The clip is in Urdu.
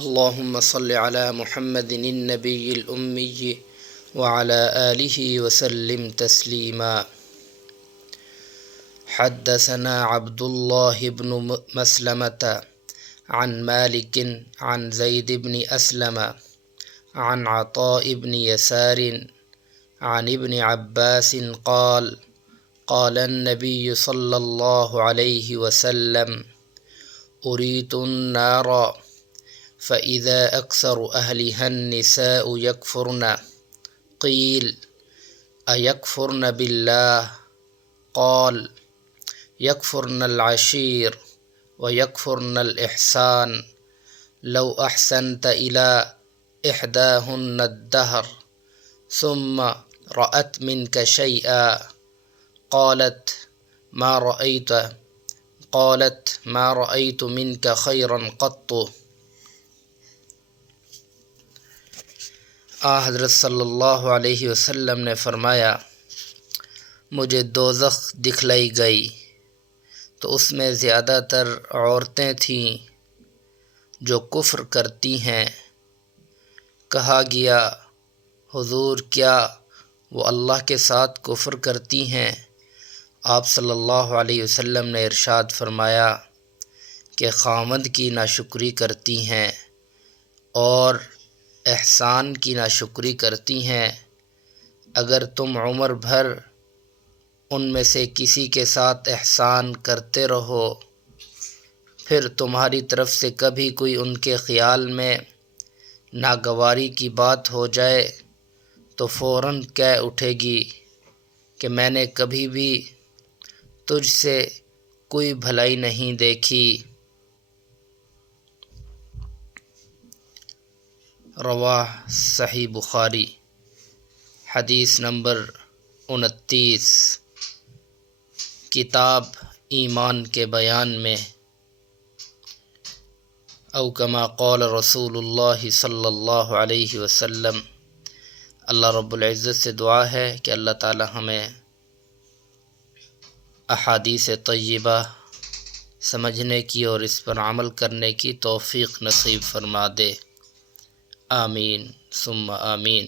اللهم صل على محمد النبي الأمي وعلى آله وسلم تسليما. حدثنا عبد الله بن مسلمة عن مالك عن زيد بن أسلم عن عطاء بن يسار عن ابن عباس قال قال النبي صلى الله عليه وسلم أريت النار فإذا أكثر أهلها النساء يكفرن قيل أيكفرن بالله قال يكفرن العشير ويكفرن الإحسان لو أحسنت إلى إحداهن الدهر ثم رأت منك شيئا قالت ما رأيت منك خيرا قط. حضرت صلی اللہ علیہ وسلم نے فرمایا مجھے دوزخ دکھلائی گئی تو اس میں زیادہ تر عورتیں تھیں جو کفر کرتی ہیں. کہا گیا حضور کیا وہ اللہ کے ساتھ کفر کرتی ہیں؟ آپ صلی اللہ علیہ وسلم نے ارشاد فرمایا کہ خاوند کی ناشکری کرتی ہیں اور احسان کی ناشکری کرتی ہیں. اگر تم عمر بھر ان میں سے کسی کے ساتھ احسان کرتے رہو پھر تمہاری طرف سے کبھی کوئی ان کے خیال میں ناگواری کی بات ہو جائے تو فوراً کہہ اٹھے گی کہ میں نے کبھی بھی تجھ سے کوئی بھلائی نہیں دیکھی. رواہ صحیح بخاری. حدیث نمبر 29 کتاب ایمان کے بیان میں او کما قال رسول اللہ صلی اللہ علیہ وسلم. اللہ رب العزت سے دعا ہے کہ اللہ تعالی ہمیں احادیث طیبہ سمجھنے کی اور اس پر عمل کرنے کی توفیق نصیب فرما دے. آمین ثم آمین.